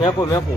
મેપો મેપો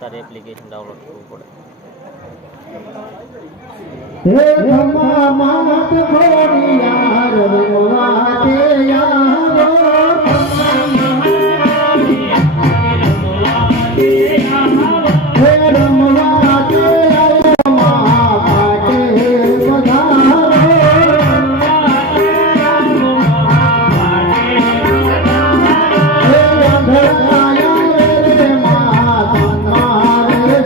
તારે application download કરવું પડે. હે ધમ્મા માત ખોડિયાર રમવાતે આવો હે રમવાતે આવો મા પાટે વધારો હે અંધકાયા રે મા તમારે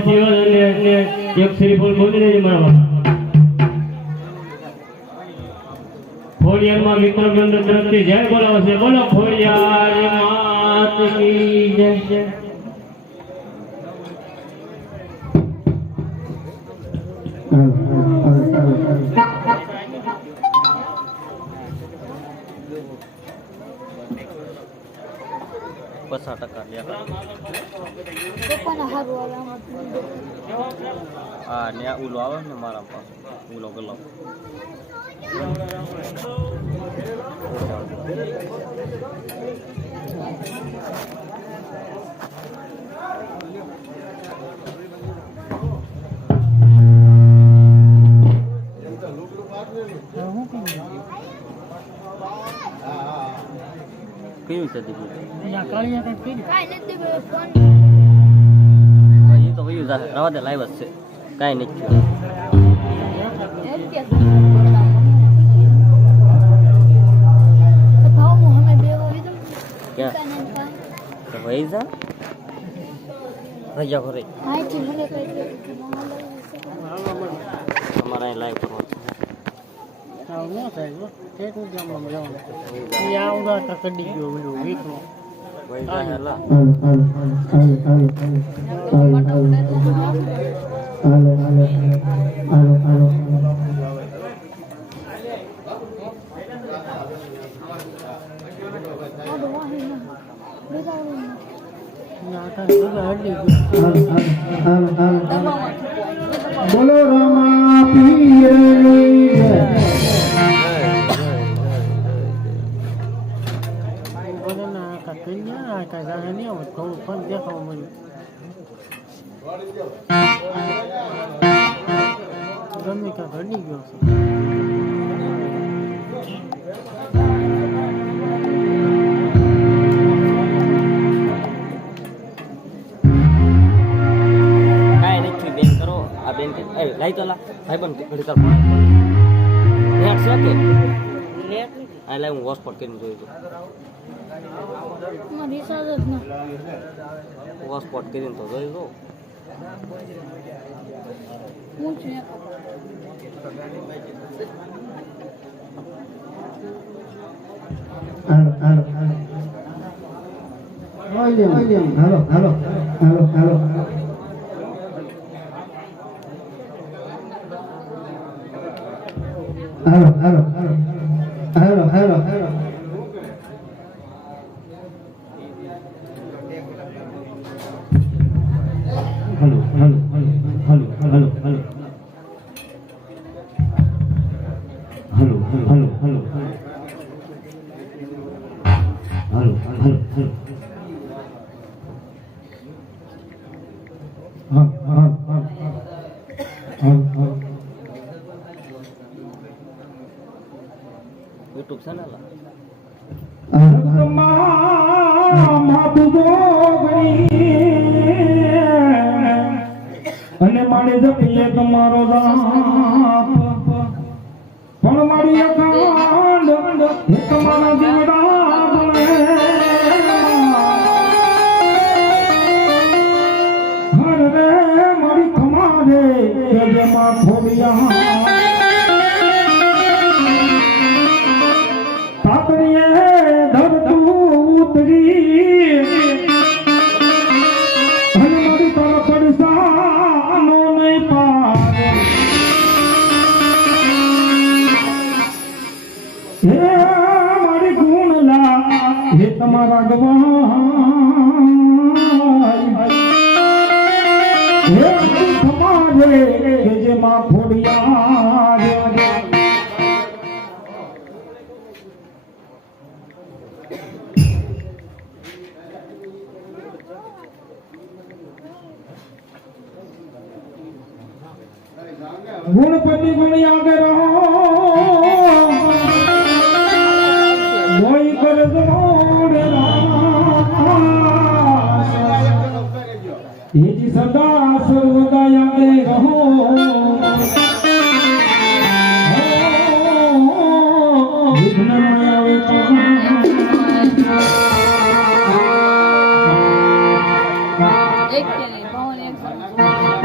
શરણે એક શ્રીફળ બોલી દેજે મારા ખોડિયારમાં મિત્ર વૃંદ તરફથી જય બોલાવો છે. બોલો ખોડિયાર માત કી જય. પચાસ ટકા હા ને ઉલો આવે ને મારા પાસે ઉલો ગલો કયું છે દીકરી એ તો કયું જાતે રવા દે લાઈવ જ છે કાંઈ નથી ક્યાં ભાઈ જા રજા ભરે અમારા લાઈવ કરવાનું બોલો રમા પીરની જય. ગમે કાંક હડી ગયો છે. કાંઈ નથી બેન કરો આ બેન કે એ લાઈ તો લા ભાઈ બંધ ઘડી કર નેટ છે કે નેટ આ લાઈ હું હોસ્પોટ કરીને જોઈ દઉં રિચાર્જ જ ન હોસ્પોટ કરીને તો જોઈ દઉં હું છે હાલો હાલો હાલો હાલો હાલો હાલો હાલો હાલો હાલો હાલો હાલો હાલો hello hello hello hello hello hello hello hello hello hello hello હા હા હા હા હા યુટ્યુબ છે ને લા અને મારી જપીએ તમારો રાપ પણ મારી અકાંડ તમારા દીવડા બને હર રે મારી ખમારે જજમાં થોડિયા ધરતું ઉતરી અને મારી તારા પડસાનો નહીં પારે હે મારી ગુણલા હે તમારા ગવાય હે મારી ખમારે કે જેમાં ફોડિયા ગુણપતિ ગુણિયા કરો મોઈ કર મોડે એજી સદા સર્વદા યાદે રહો વિઘ્ન આવે એક કે નહીં પવન એક તમારું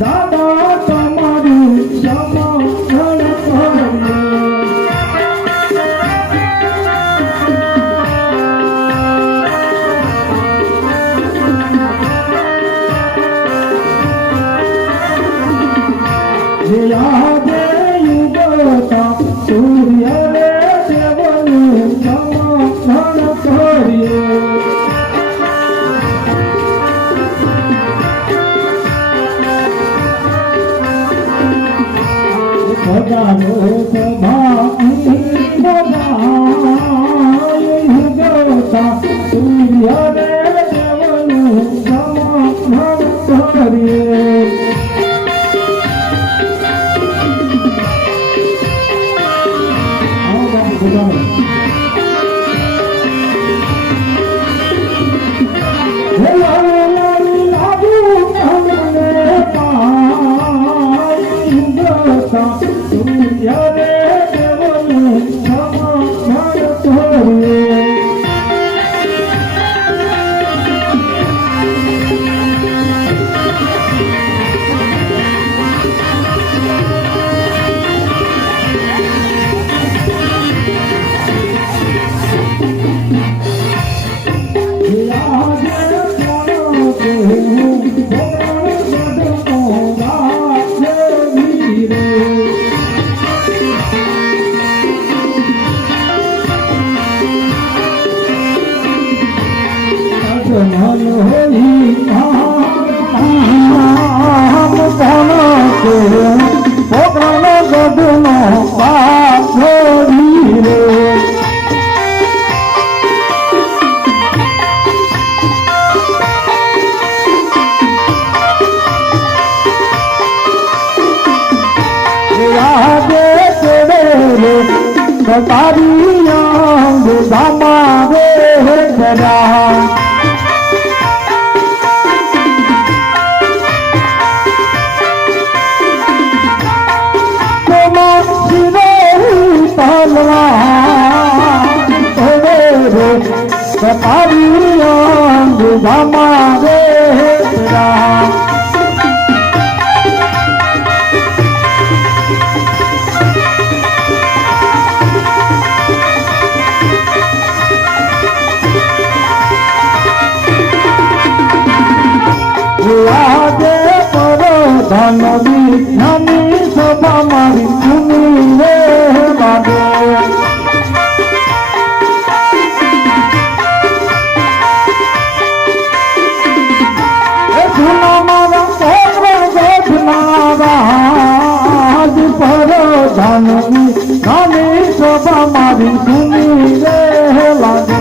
દાદા તમારી સમરણ યાદે યુગતા સૂર્ય રે દેવનું સમરણ કરીએ સદાનો સભાઈ બધાય યુગતા સૂર્ય રે દેવનું સમરણ કરીએ તારી અંગ ધામાવે કરા તારી અંગ ધામાવે કરા ધન વિજ્ઞાની સભા મારી સુની રે બાબો સુના મારા ગોઠના રાજ પર ધન વિજ્ઞાની સભા મારી સુની રે લાગે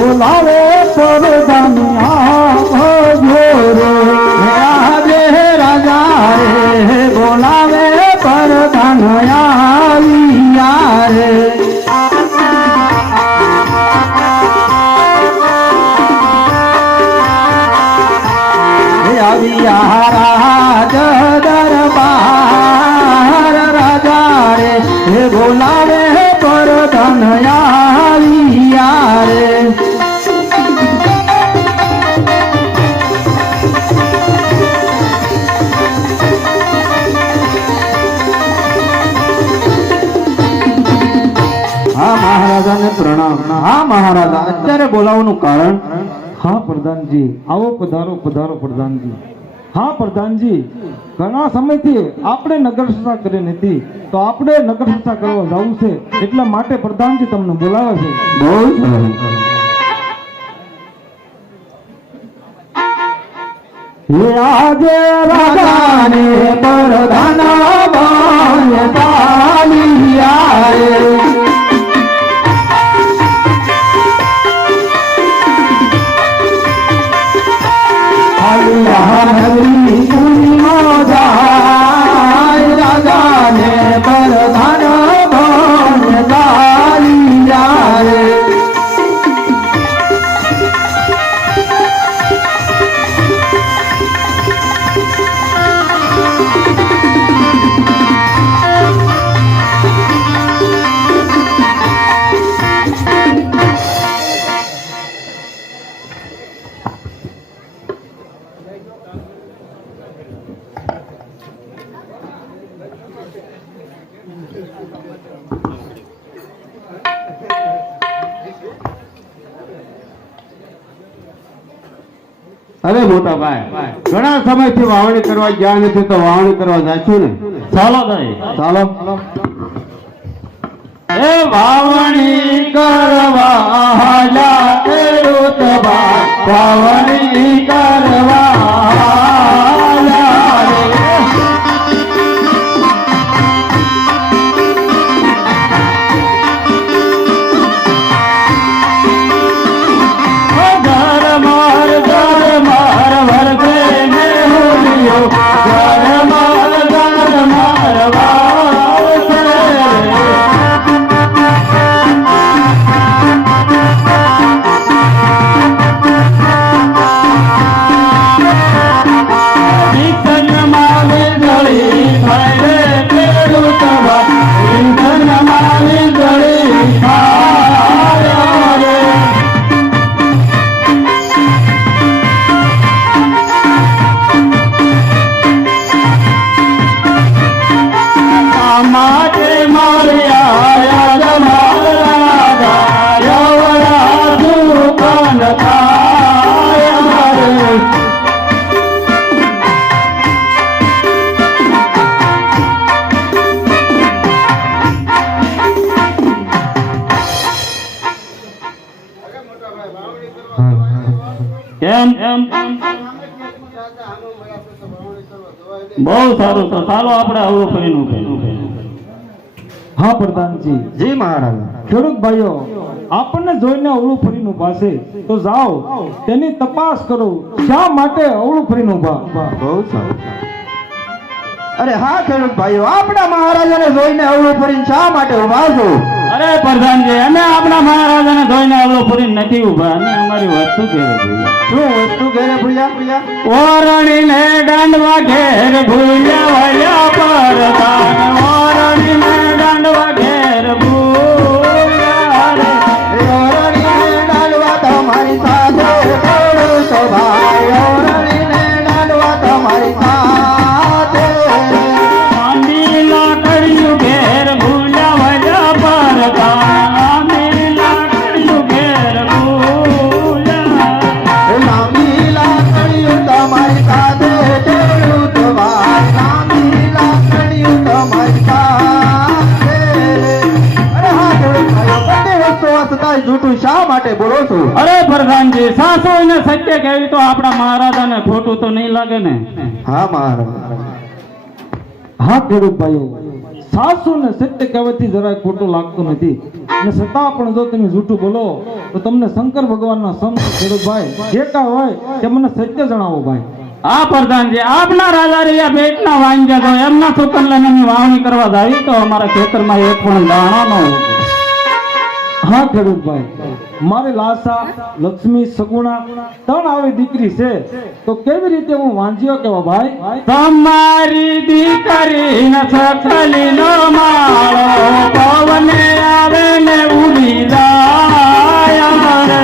બોલાવે પરદાનિયા ભજોરે આજે રાજા રે બોલાવે પરદાનિયા રે આવ્યા રાજ દરબાર રાજા રે બોલાવે પરદાનિયા રે મહારાજાને પ્રણામ. હા મહારાજા, અત્યારે બોલાવવાનું કારણ? હા પ્રધાનજી, આવો પધારો પધારો પ્રધાનજી. હા પ્રધાનજી, ઘણા સમયથી આપણે નગર સભા કરી નથી, તો આપણે નગર સભા કરવા જવું છે, એટલા માટે પ્રધાનજી તમને બોલાવે છે. બહુ આજે રાજાને પ્રધાના બાય તાલિયા રે અરે મોટા ભાઈ ઘણા સમયથી વાવણી કરવા ગયા નથી તો વાવણી કરવા જાશું ને. ચાલો ભાઈ ચાલો. એ વાવણી કરવા હાલા ખેડૂત ભાઈ, વાવણી કરવા હાલા રે. ધરમાર વર્ગે ને હુલિયો, ધરમાર વાવશે રે. કેમ બહુ સારું. તો ચાલો આપણે અવળું ફરીને ઉભે. હા પ્રધાનજી. જી મહારાજ. ખેડૂત ભાઈઓ, આપણને જોઈને અવળું ફરીને ઉભા છે તો જાઓ તેની તપાસ કરો, શા માટે અવળું ફરીને ઉભા. બહુ સારું. અરે હા ખેડૂત ભાઈઓ, આપણા મહારાજાને જોઈને અવળું ફરીને શા માટે ઉભા છો? અરે પ્રધાનજી, અમે આપણા મહારાજાને જોઈને અવળું ફરીને નથી ઉભા. અમે અમારી વસ્તુ ઘેરે જોઈએ. શું વસ્તુ ઘેરે ભૂલ્યા? ઓરણીને દાંડવા ઘેર ભૂલ્યા વળ્યા પરદાન, ઓરણીને દાંડવા ઘેર ભૂલ્યા રે. ઓરણીને ડાળવા તમારી સાથે ખેડૂત ભાઈ, ઓરણીને ડાળવા તમારી સાથે. આંબી લાકડીયું ઘેર ભૂલ્યા વળ્યા પરદાન, આંબી લાકડીયું ઘેર ભૂલ્યા. લાંબી લાકડીયું તમારી સાથે ખેડૂત ભાઈ, લાંબી લાકડીયું તમારી સાથે. અરે હા ખેડૂત ભાઈઓ, બધી વસ્તુ વાંચતા જૂઠું શા માટે બોલો છો? અરે પ્રધાનજી, સાસુ ને સત્ય કહેવી તો આપણા મહારાજાને ખોટું તો નહીં લાગે ને. હા મહારાજ. હા ખેડૂત ભાઈઓ, સાસુ ને સત્ય કહેવાથી જરાય ખોટું લાગતું નથી, અને છતાં પણ જો તમે જૂઠું બોલો તો તમને શંકર ભગવાનના સંત ખેડૂત ભાઈ જે કાંઈ હોય તે મને સત્ય જણાવો ભાઈ. આ પ્રધાનજી, આપના રાજા રહ્યા પેટના વાંગ્યા તો એમના સુકન લઈને વાવણી કરવા જાવી તો અમારા ખેતરમાં એક પણ દાણો ન ઉગે. હા ખેડૂત ભાઈ, મારી લાસા લક્ષ્મી સગુણા ત્રણ આવી દીકરી છે તો કેવી રીતે હું વાંજ્યો કેવા ભાઈ. તમારી દીકરી ન સખલી નો માળો, પવને આવે ને ઉડી જાય રે.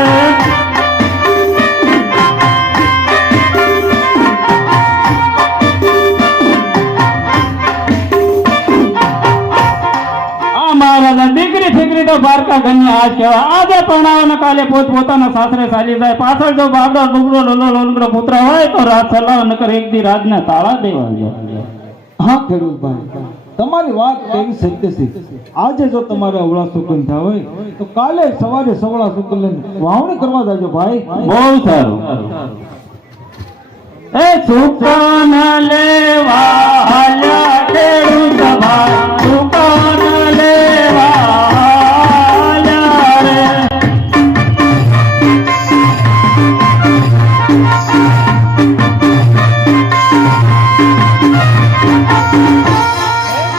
મહારાજા, દીકરી ફીકરી તો બારકા ગણ્યા આજ કહેવાય. આજે પરણાવવાના કાલે પોત પોતાના સાસરે ચાલી જાય. પાછળ જો બાબડો ડુબડો લોલો લોલગડો પુત્ર હોય તો રાત સલાહ નકર એક દી રાજને તાળા દેવા જાય. હા ખેડૂત ભાઈ, તમારી વાત કેવી સત્ય છે. આજે જો તમારે અવળા સુકન થયા હોય તો કાલે સવારે સવળા સુકન લઈને વાવણી કરવા જાજો ભાઈ. બહુ સારું. એ સુકન લેવા હાલ્યા ખેડૂત ભાઈ, સુકન લેવા હાલ્યા રે.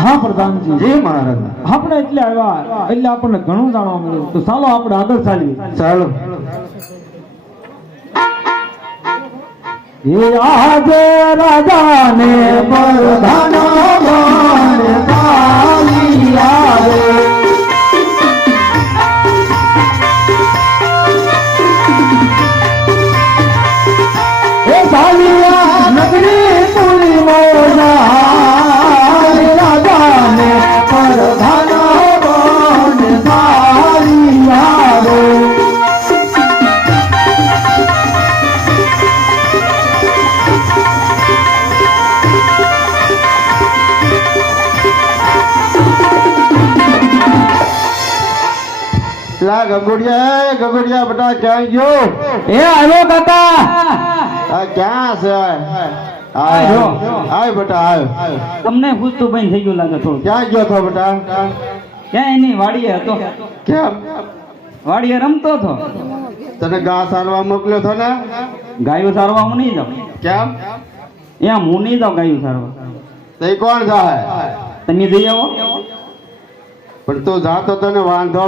હા પ્રધાનજી. જી મહારાજ. આપણે એટલે આવ્યા એટલે આપણને ઘણું જાણવા મળ્યું, તો ચાલો આપણે આગળ ચાલીએ. ચાલો. એ આજે રાજાને પ્રધાનો બને ચાલ્યા રે. એ ચાલ્યા નગરી પૂરી મોજા, રાજાને પ્રધાનો બને ચાલ્યા રે. લા ગગુડિયા બેટા ક્યાં ગયો એ આવ્યો કાકા આ ક્યાં છે આવ્યો. આય બેટા આય તમને પૂછતું બંધ થઈ ગયું લાગે થોડું. ક્યાં ગયો છો બેટા ક્યાં એની વાડીએ હતો, કેમ વાડીએ રમતો હતો. તને ઘાસ આલવા મોકલ્યો છો ને ગાયું સારવા હું નહીં જાઉં, કેમ એમ હું નહીં જાઉં ગાયું સારવા. તે કોણ જાય તમે જઈ આવો. પણ તું જાતો તને વાંધો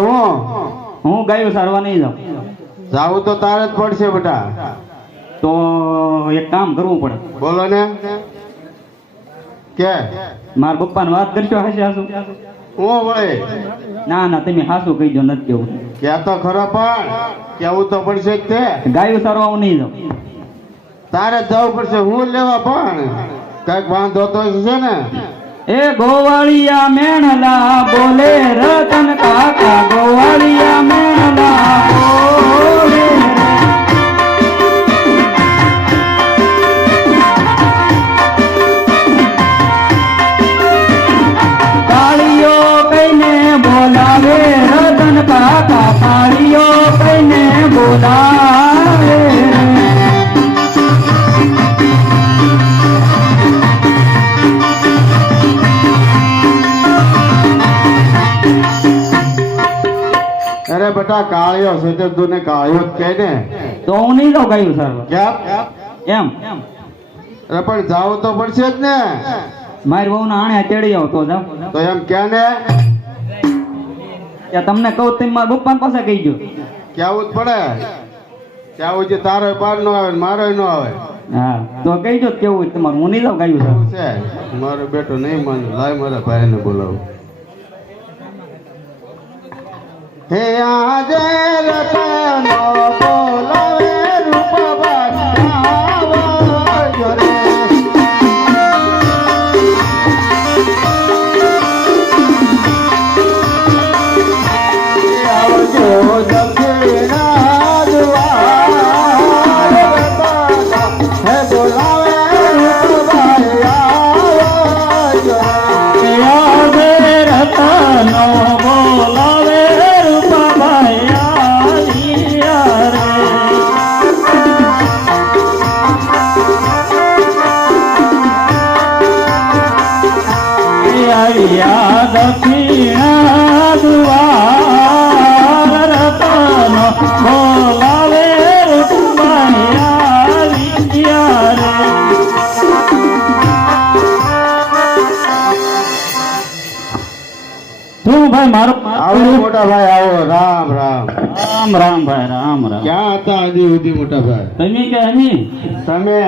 હું ગાયું સારવા નહીં જાઉં. જાવું તો તારે જ પડશે બેટા તો એક કામ કરવું પડે. બોલો ને કે મારા પપ્પાને વાત કરશો હાશે હાસુ? હું વળે ના ના તમે હાસુ કહી દો, નથી કેવું. ક્યાં તો ખરો પણ કેવું તો પડશે જ તે ગાયું સારવા હું નહીં જાઉં. તારે જ જવું પડશે હું લેવા પણ કઈક વાંધો તો છે ને એ ગોવાળિયા મેણલા બોલે રતન કાકા, ગોવાળિયા મેણલા બોલે. કાળીઓ કઈને બોલાવે રતન કાકા, કાળીઓ કઈને બોલાવે. અરે બેટા કાળિયો છે તે તું ને કાળિયો જ કહે ને તો હું નહીં જાઉં ગાયું સારવા. કેમ એમ અરે પણ જાવું તો પડશે જ ને મારી વહુ ના આણે તેડી આવો તો જાવ. તો એમ કે ને ત્યાં તમને કહું તમે મારા પપ્પા પાસે કહી ગયો. કેવું જ પડે કેવું છે તારો પાર નો આવે ને મારો નો આવે હા તો કહી દો કેવું હોય તમારું. હું નહીં જાઉં ગાયું સારવા. છે મારો બેટો નહીં માન લાય મારા ભાઈને બોલાવું હે આજે રતનો બોલાવે રૂપવાન આવજો રે આવજો દક્ષિણા દ્વાર હે બોલાવે રૂપવાન આવજો રે યાદે રતનો બોલાવે રૂપાભાઈ આવ્યા રે. આવ્યા દક્ષિણા દ્વાર રતનો બોલાવે રૂપાભાઈ આવ્યા રે. શું ભાઈ મારો આવો મોટા ભાઈ આવો રામ રામ રામ રામ ભાઈ રામ રામ. ક્યાં હતા હજી સુધી મોટા ભાઈ તમે કે હમી તમે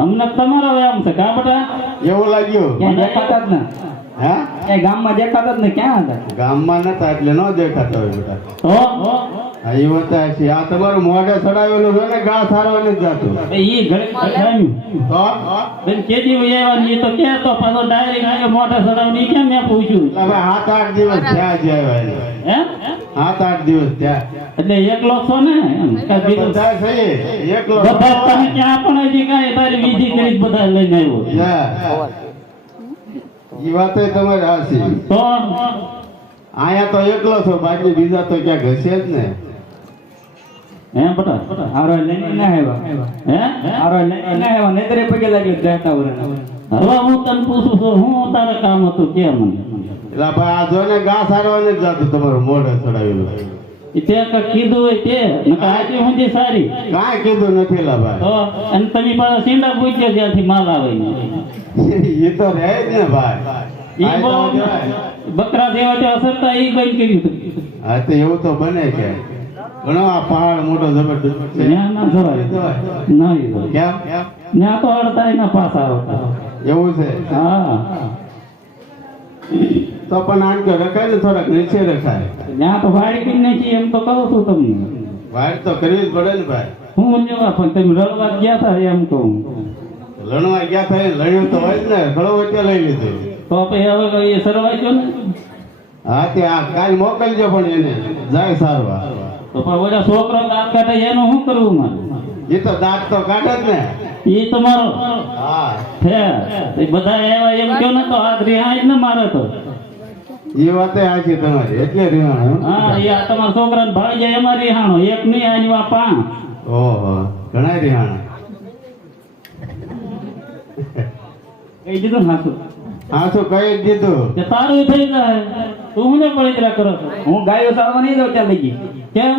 અમને તમારો આમ છે કા બેટા? એવું લાગ્યું ક્યાં દેખાતા જ ને, હે ક્યાંય ગામમાં દેખાતા જ ને, ક્યાં હતા? ગામમાં નતા એટલે ન દેખાતા હોય બેટા તો હા એ વતા છે આ તમારું મોઢે ચડાવેલું છે ને ઘા સારવા નથી જાતું ઈ ઘરે ખાયું તો બેન કેદી વયાવા ની તો કે તો પાછો ડાયરેક્ટ આગે મોટા સડાવની કેમ મેં પૂછ્યું? એટલે ભાઈ 7-8 દિવસ થયા જ આવ્યા હે 7-8 દિવસ થયા એટલે એકલો છો ને એમ કાંઈ બીજું બધા છે એકલો બધા તમે ક્યાં પણ હજી કાંઈ તારી વિધિ કરી બધા લઈને આવ્યો એ વાત તમારી હાચી તો અહીંયા તો એકલો છો બાકી બીજા તો ક્યાંક હશે જ ને હે બેટા આરો લઈને ના આવ્યા હે આરો લઈને ના આવ્યા નહીતર એ પગે લાગ્યો જતા વરે. હવે હું તને પૂછું છું હું તારે કામ હતું કે મને એટલે ભાઈ આ જોને ઘા સારવા નથી જાતું તમારું મોઢે ચડાવેલું તે કાંઈક કીધું હોય તે નકર આજે ઊંધી સારી કાંઈ કીધું નથી લા ભાઈ તો અને તમે પાછા સીંડા પૂછ્યો ત્યાંથી માલ આવે ને એ તો રહે જ ને ભાઈ ઈ બહુ બકરા જેવા તે અસરતા ઈ બંધ કર્યું હતું. હા તો એવું તો બને કે ઘણો આ પહાડ મોટો જબરદસ્ત છે ત્યાં ના જવાય નહીં કેમ ત્યાં તો અડતા એના પાછા આવતા. એવું છે હા તો પણ આમ કે રખાય ને થોડાક નીચે રખાય ત્યાં તો વાડી કરી નાખી એમ તો કહું છું તમને. વાડ તો કરવી જ પડે ને ભાઈ હું જવા પણ તમે રડવા ગયા હતા એમ કહું લણવા ગયા થાય લણ્યું તો હોય જ ને ઘણો વચ્ચે લઈ લીધું તો પછી હવે એ સરવાઈ ગયો ને હા તે આ કાલ મોકલજો પણ એને જાય સારવા તો પણ ઓલા છોકરો દાંત કાઢે એનું શું કરવું મારે? એ તો દાંત તો કાઢે જ ને એ તમારો હા છે એ બધા એવા એમ કહો ને તો હાથ રિહાય જ ને મારે તો એ વાતે આ છે તમારી એટલે રીવાણ હા એ આ તમારા છોકરાને ભાઈ જાય એમાં રિહાણો એક નહીં આજવા 5 ઓહો ઘણા રીવાણ કહી દીધું ને હાસુ હા શું કઈ દીધું કે તારું થઈ જાય તું મને પળેતરા કરો છો હું ગાયો ચારવા નહીં જાઉં ત્યાં લઈ કેમ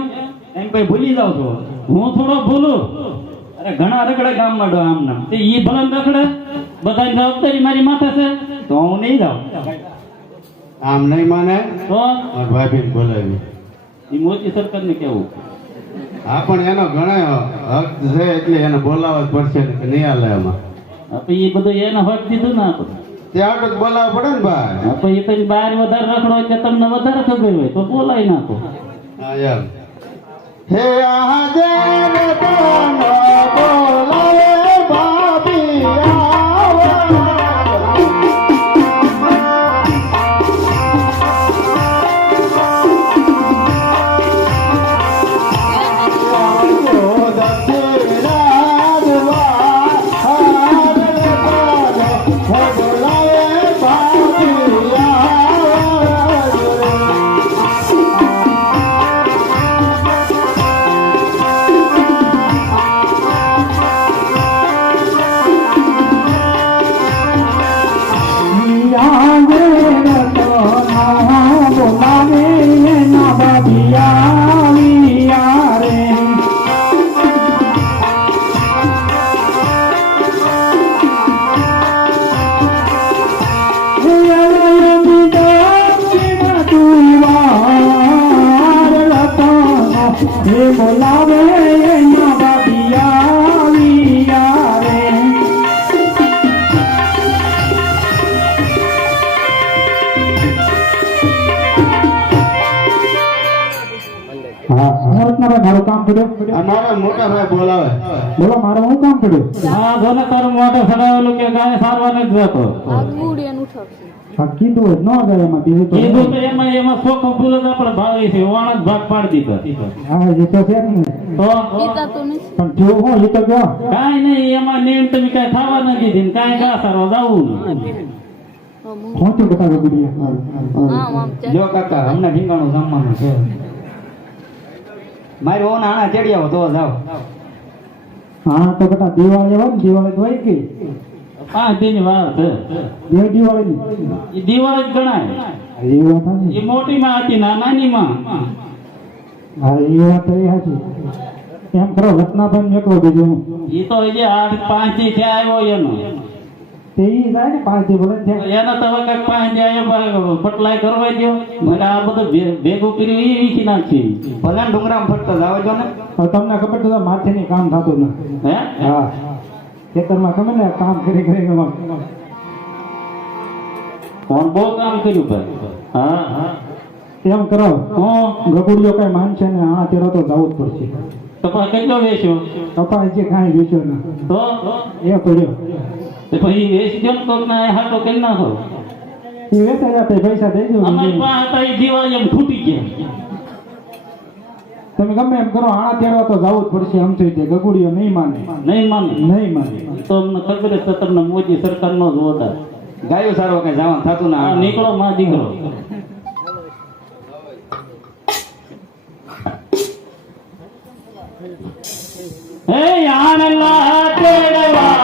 એમ કઈ ભૂલી જાઉં છો હું થોડો ભૂલું અરે ઘણા રખડે ગામમાં ડો આમના તે ઈ ભલન રખડે બધાની જવાબદારી મારી માથે છે તો હું નહીં જાઉં આમ નહીં માને તો મારા ભાભીને બોલાવી ઈ મોદી સરકારને કેવું હા પણ એનો ઘણો હક છે એટલે એને બોલાવવા જ પડશે ને કે નહીં હાલે એમાં આપણે એ બધું એને હક દીધું ને આપણે ત્યાં તો બોલાવવા પડે ને ભાઈ આપણે એ પછી બહાર વધારે રખડો એટલે તમને વધારે ખબર હોય તો બોલાવી નાખો હા એમ હે આજે કોનો બોલાવે ભાભી બોલાવે એના બાબિયા રે હા રત્નાભાઈ મારું કામ પડ્યું અમારા મોટા ભાઈ બોલાવે બોલો મારું હું કામ પડ્યું હા જોને તારું મોઢે સડાવેલું કે ગાય સારવા નથી જતો આ ગુડિયાન ઉઠાવશે આ કીધું હોય ન જાય એમાં બીજું તો કીધું તો એમાં શોખ ભૂલ જ આપણે ભાવી છે વાણ જ ભાગ પાડી દીધો હા એ તો છે જ ને તો પિતા તો નથી પણ થયું હું એ તો ગયો કાંઈ નહીં એમાં નેમ તમે કાંઈ ખાવા નથી દીધી ને કાંઈ ઘા સારવા જવું હું તો બતાવે ગુડિયા આમ આમ ચાલ જો કાકા અમને ઢીંગાણું જમવાનું છે મારી ઓન આણા ચડી આવો તો જાઓ હા તો બેટા દિવાળી હોય ને દિવાળી તો હોય કે 5 દિનની વાર છે બે દિવાળી એ દિવાળી જ ગણાય એ વાત હા એ મોટી માં હતી ના નાની માં હા એ વાત તો એ હાચી એમ કરો રત્નાભાઈ એકલો બીજું એ તો હજી 8-5 થી થયા આવ્યો એનો તે ઈ જાય ને 5 દી બોલે છે એના તો હવે કાંઈક 5 જાય ફટલાય કરવા દો મને આ બધું ભેગું કર્યું એ વીખી નાખી ભલે ડુંગરામાં ફટતા જાવ જો ને હવે તમને ખબર તો માથે ની કામ થતું ને હે હા ખેતરમાં ખબર ને કામ કરી કરીને કોણ બહુ કામ કર્યું ભાઈ હા હા એમ કરો ગગુડિયો કઈ માનશે ને આ તેરો તો જવું જ પડશે કપા કેટલો વેચ્યો કપાસ જે કાંઈ વેચ્યો ને તો એ પડ્યો તે પછી વેચી દો ને તો ના હાટો કરી નાખો એ વેચાઈ જાય પૈસા દઈ દો અમારી પાસે હતા એ દિવાળી એમ ફૂટી ગયા તમે ગમે એમ કરો આણા તેરવા તો જવું જ પડશે આમ થઈ જાય ગગુડિયો નહીં માને નહીં માને નહીં માને તો અમને ખબર છે તમને મોદી સરકાર નો જોતા ગાયો સારવા કઈ જવાનું થતું ના નીકળો માં દીકરો હે આનલા તેડવા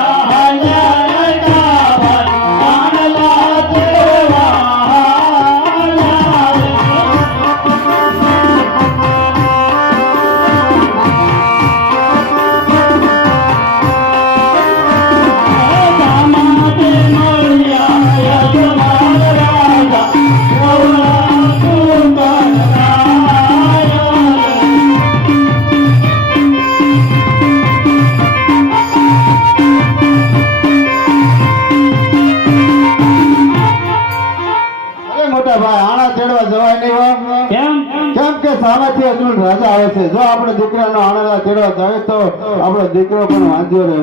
સામેથી અર્જુન રાજા આવે છે જો આપણે દીકરાનો આણા તેડવા જાય તો આપણો દીકરો પણ વાંધ્યો રહે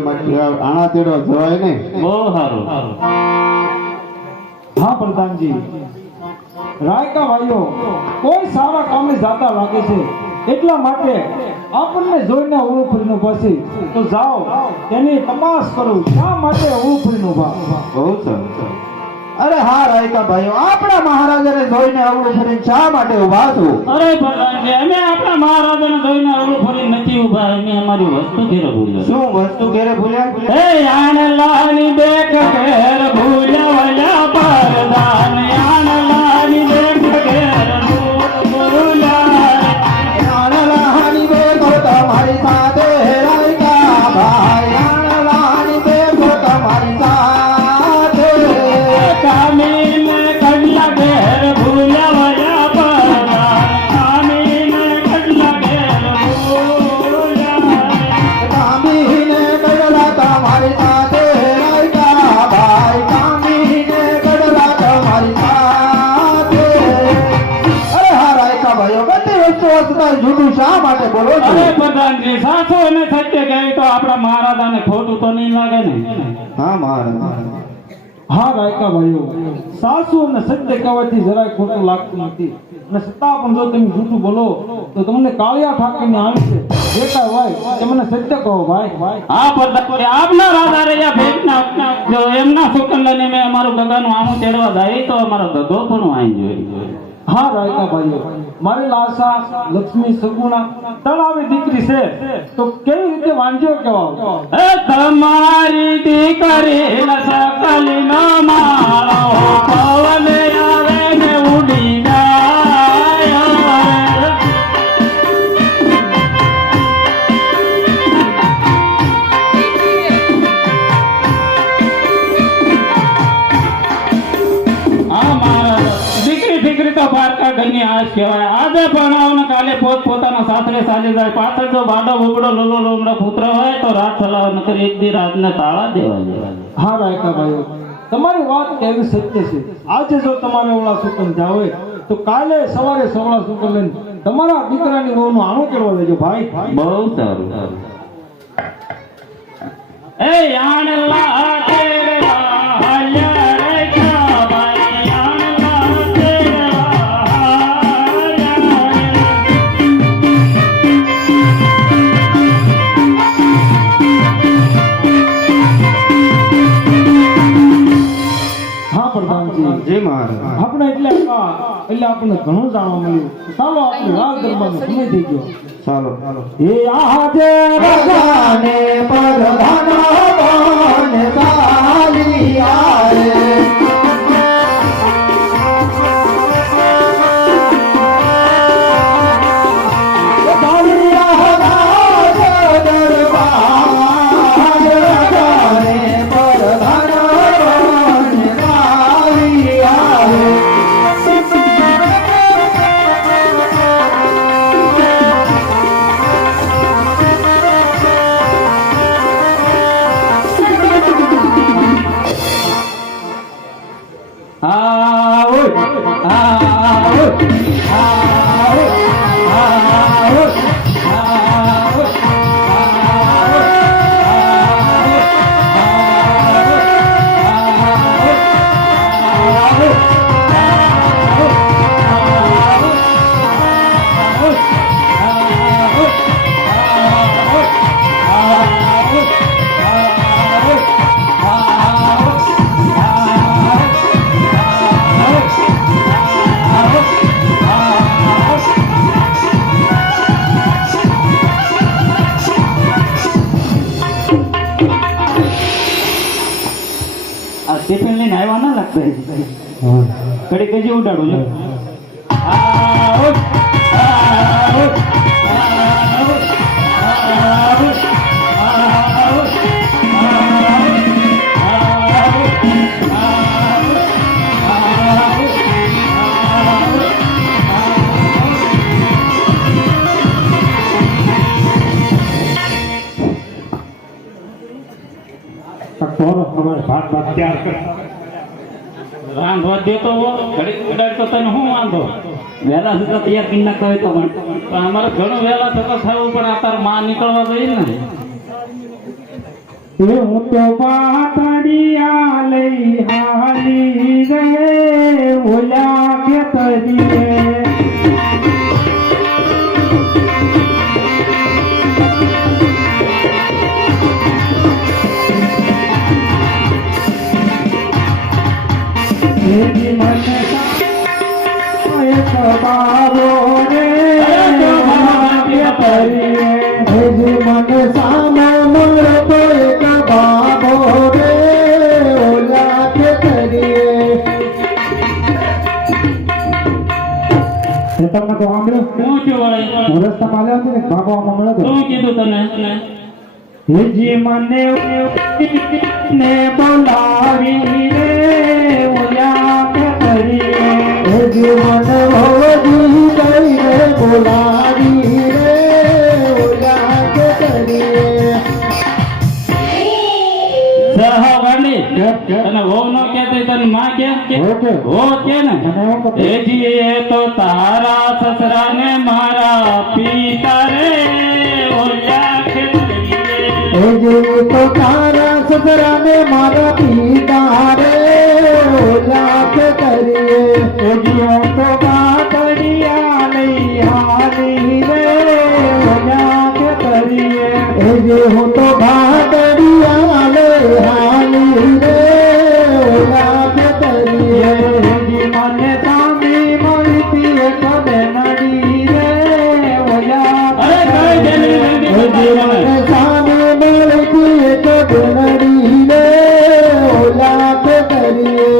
આણા તેડવા જવાય નહીં બહુ સારું હા પ્રધાનજી રાયકા ભાઈઓ કોઈ સારા કામે જાતા લાગે છે એટલા માટે આપણને જોઈને ઉળુફરીનું પછી તો જાઓ એની તપાસ કરો શા માટે ઉળુફરીનું ભાવ બહુ સરસ અરે હા રાયકા ભાઈઓ આપણા મહારાજાને જોઈને અવળું ફરીને શા માટે ઊભા છો અરે પ્રધાનજી અમે આપણા મહારાજાને જોઈને અવળું ફરી નથી ઊભા અમે અમારી વસ્તુ ઘેર ભૂલ્યા શું વસ્તુ ઘેરે ભૂલ્યા એ આણલાની બેક ઘેર ભૂલ્યા વલ્યા પરદાન આણલાની બેક ઘેર ભૂલ્યા આણલાની બેગો તમારી સાથે રાયકા ભાઈ આણલાની બેગો તમારી સાથે કામીને કડલા ઘેર ભૂલ્યા વલ્યા પરદાન કામીને કડલા ઘેર ભૂલ્યા કામીને કડલા તમારી સાથે રાયકા ભાઈ કામીને કડલા તમારી સાથે અરે હા રાયકા ભાઈઓ બધી વસ્તુ વસ્તુ જૂઠું શા માટે બોલો છો અરે પ્રધાનજી સાચું અને સત્ય કહે તો આપણા મહારાજાને ખોટું તો નહીં લાગે ને હા મહારાજ હા રાયકા ભાઈઓ સાસુ અને સત્ય કહેવાથી જરાય ખોટું લાગતું નથી અને છતાં પણ જો તમે જૂઠું બોલો તો તમને કાળિયા ઠાકરની આવી છે જે કાંઈ હોય તે મને સત્ય કહો ભાઈ આ પ્રધાનજી આપના રાજા રહ્યા ભેટના જો એમના સુકંદને મેં અમારું ગગાનું આમું તેડવા જાય તો અમારો ગગો પણ વાઈ જોઈએ હા રાયકા ભાઈઓ મારી લાશા લક્ષ્મી સગુણા તળાવી દીકરી છે તો કેવી રીતે વાંજ્યો કેવા એ તમારી દીકરી સકલી નો માળો પવને આવે ને ઉડી જાય દીકરી દીકરી તો પારકા ઘરની આશ કહેવાય આજે ભણાવો ને કાલે પોત પોતાના સાસરે ચાલી જાય પાછળ જો બાડો બુબડો લોલો લોમડો પુત્ર હોય તો રાત ચલાવ નકર એક દી રાતને તાળા દેવા હા રાયકા ભાઈઓ તમારી વાત કેવી સત્ય છે આજે જો તમારે ઓળા સુકન જાવે તો કાલે સવારે સવળા સુકન લઈને તમારા દીકરાની વહુનું આણું કરવા લેજો ભાઈ બહુ સારું એ આણલા તેરા હાલ્યા રે ભાઈ આણલા તેરા હા પ્રધાનજી જી મહારાજ આપણે એટલે આપણને ઘણું જાણવા મળ્યું ચાલો આપણે રાત દરબારનો સમય થઈ ગયો ચાલો એ આજે રાજાને પ્રધાન બને ચાલી આવે ટિફિન લઈને આવ્યા ના લાગતા કડી કજી ઉડાડું છું ભાત તૈયાર કર રાંધવા દેતો ઘડી ઉડાડતો તને શું વાંધો વહેલા સુધી તૈયાર કરી નાખતા હોય તો પણ અમારે ઘણું વહેલા થતો થયું પણ આ તાર માં નીકળવા જોઈએ ને હું તો પાતળિયા લઈ હાલી રે ઓલા ખેતરીએ હેજી મને એક બાબો રે હેજી મને સામે મળતો એક બાબો રે ઓલા કે કરીએ તમને તો સાંભળ્યું શું થયું વળી? હું રસ્તામાં આવ્યો હતો ને બાબો આમાં મળ્યો હતો. શું કીધું તને? હેજી મને ને બોલાવી રે ઓલા કે કરીએ હેજી મને ભવજી કઈને બોલાવી રે ઓલા કે કરીએ સહા વાલી તને વહુ નો કહેતી તને માં કે ઓકે. હો કે ને મને એવું કહો. એજી એ તો તારા સસરા ને મારા પિતા રે ઓલા ખેતરીએ હેજી તો તારા સસરા ને મારા પિતા રે ઓલા કે કરીએ હેજી હું તો કાતડિયા લઈ હાલી રે ઓલા કે કરીએ હેજી હું તો કાતડિયા લઈ હાલી રે ઓલા કે કરીએ હેજી મને સામી મળતી એક બેનડી રે ઓલા અરે કઈ બેનડી બેનડી હેજી બતાવો મને મને. સામે મળતી એક બેનડી રે ઓલા કે કરીએ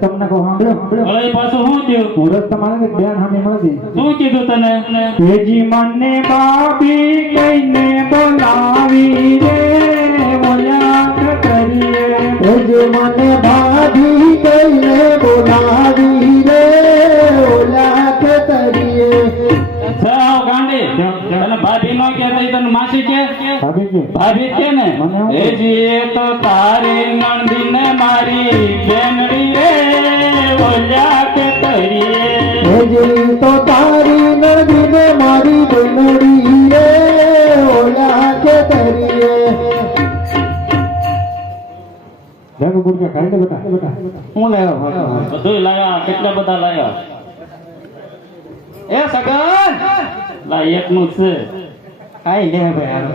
તમને કહું સાંભળ્યો વળી પાછું શું થયું? હું રસ્તામાં આવ્યો ને બેન સામે મળતી શું કીધું તને? હેજી મને બાબી કઈને બોલાવી રે ઓલા કે કરીએ હેજી મને ભાભી કઈને બોલાવી રે ઓલા કે કરીએ સહા ગાંડી તને ભાભી નો કહેતી તને માસી કે ભાભી કે ભાભી કે ને મને એવું કે. એજી એ તો તારી નણદી ને મારી બેનડી રે ઓલા કે કરીએ હેજી તો તારી નદીને મારી બેનડી રે ઓલા કે કરીએ જાગો ગુડકા ખાઈ લે બેટા હું લાવ્યો બધું લાયા કેટલા બધા લાયા એ સગન લા એકનું છે ખાઈ લે ભાઈ હાલો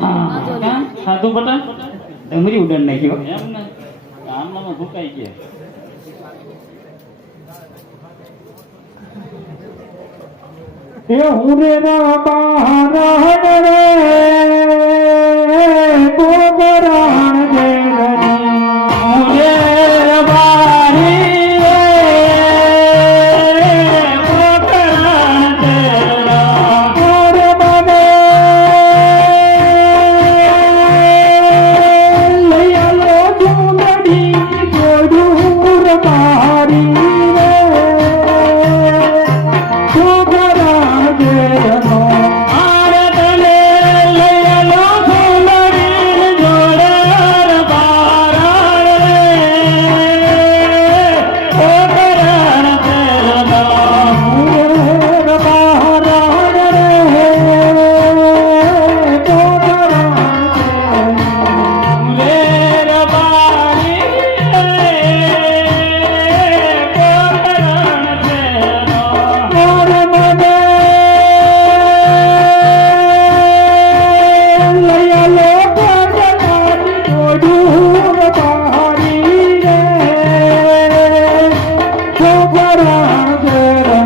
હા સાધુ બટા ડમરી ઉડન નાખ્યો એમ ને આમનામાં ભૂકાઈ ગયા એ હું રે ના બહાર રે ગોબરાણ જે મુજે બારી રે પોકરણ તેરા મોર મને લઈ આલો ચૂંદડી જોડુર મારી રે ગોબરાણ જે આરે તને લઈ લો ફૂલડી જોડર બારણ રે પોકરણ તેરા મુજે બારી રે પોકરણ તેરા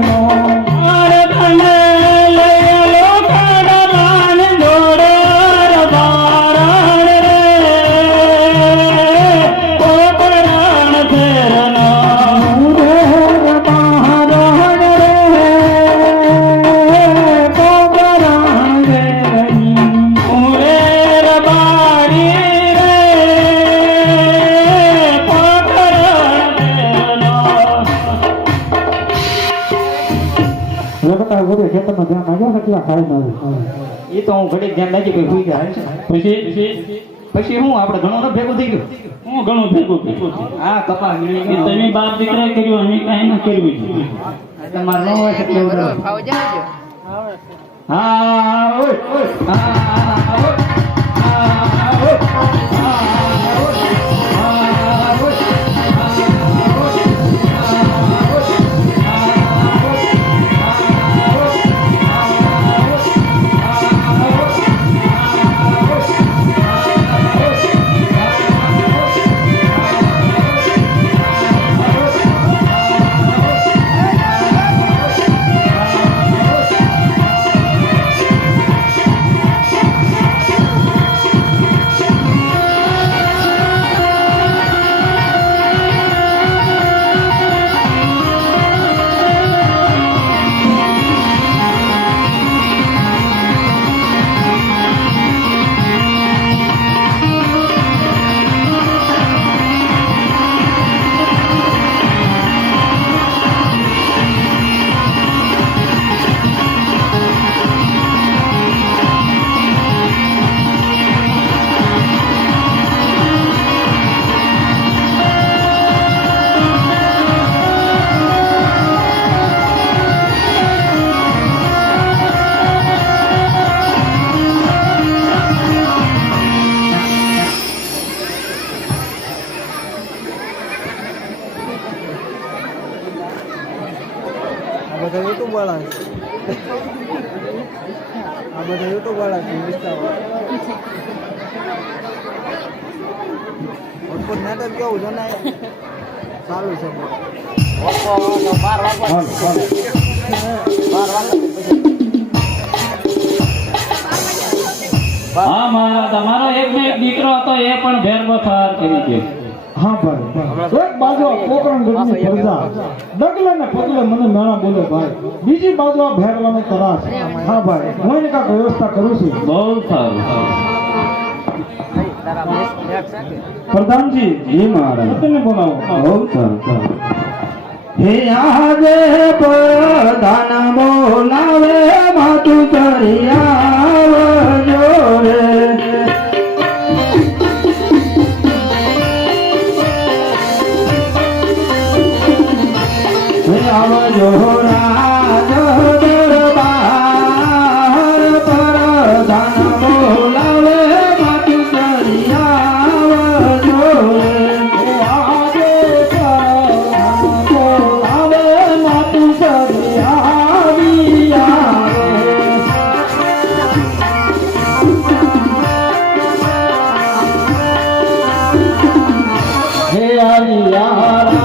આરે તને લઈ લો કડવાન જોડર બારણ રે પોકરણ તેરા મુરેર બારી રે પોકરણ એ તો હું ઘડી ધ્યાન રાખી કોઈ ભૂઈ ગયા છે પછી પછી હું આપણે ઘણો ભેગું થઈ ગયું હું ઘણું ભેગું કર્યું છે. હા કપા મીળી કે તમે બાપ દીકરા કર્યું અમે કાંઈ ના કર્યું છે. તમારે ન હોય એટલે એવું આવ જાજો હા ઓય હા ઓય બધા યુટ્યુબ વાળા છે. આ બધા યુટ્યુબ વાળા છે ઓટપોટ નાટક કેવું છે ને સારું છે બધું. બાર વાગવા હા મહારાજ તમારો એક ને એક દીકરો હતો એ પણ ભેરવો થવાર કરી ગયો. હા ભાઈ એક બાજુ આ પોકરણ ગઢની પ્રજા ડગલે ને પગલે મને મેળા બોલે ભાઈ, બીજી બાજુ આ ભેરવાનો તરાસ. હા ભાઈ હું એને કાંઈક વ્યવસ્થા કરું છું. બહુ સારું. તારા નેટ છે કે પ્રધાનજી જી મહારાજ. તમે બોલાવો. બહુ સારું. હે આજે પ્રધાન બોલાવે માતું કરી આવજો રે. આવજો રાજ દરબાર પ્રધાન બોલાવે માતું કરી આવજો રે. આજે પ્રધાન બોલાવે માતું કરી આવી આવે. હે હરિયારા